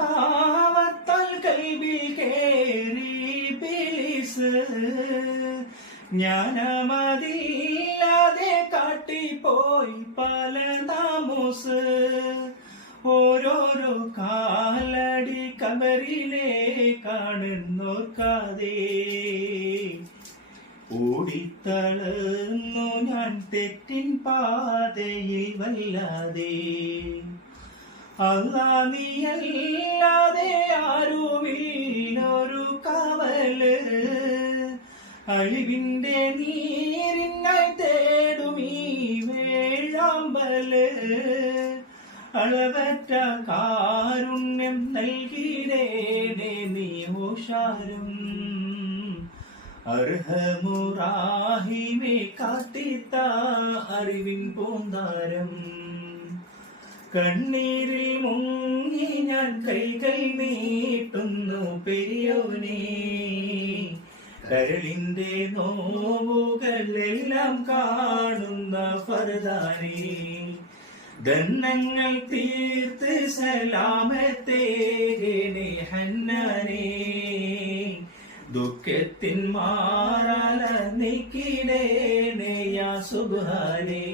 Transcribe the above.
ഭാവത്താൽ കൽവിൽ കേറി ബിലിസ് ജ്ഞാനമതില്ലാതെ കാട്ടിപ്പോയി പല താമോസ് ഓരോരോ കാലടി കബറിലെ കാണുന്നോർക്കാതെ ഓടിത്തളർന്നു ഞാൻ തെറ്റിൻ പാതയിൽ വല്ലാതെ അല്ലാ നീയല്ലാതെ ആരുമില്ലൊരു കാവല് അഴിവിന്റെ നീരിനായി തേടുമീ വേഴാമ്പല് അളവറ്റ കാരുണ്യം നൽകിടേണേ നീ ഓഷാരം അർഹമുറാഹിമേ കാട്ടിത്ത അറിവിൻ പൂന്താരം കണ്ണീരിൽ മുങ്ങി ഞാൻ കൈകൾ നീട്ടുന്നു പെരിയോനെ കരളിന്റെ നോവുകളെല്ലാം കാണുന്ന ഫർദാനെ ദണ്ണങ്ങൾ തീർത്ത് സലാമത്തേനെ ഹന്നാനെ ദുഃഖത്തിൻ മാറാല നീക്കിടേനെ യാ സുബ്ഹാനേ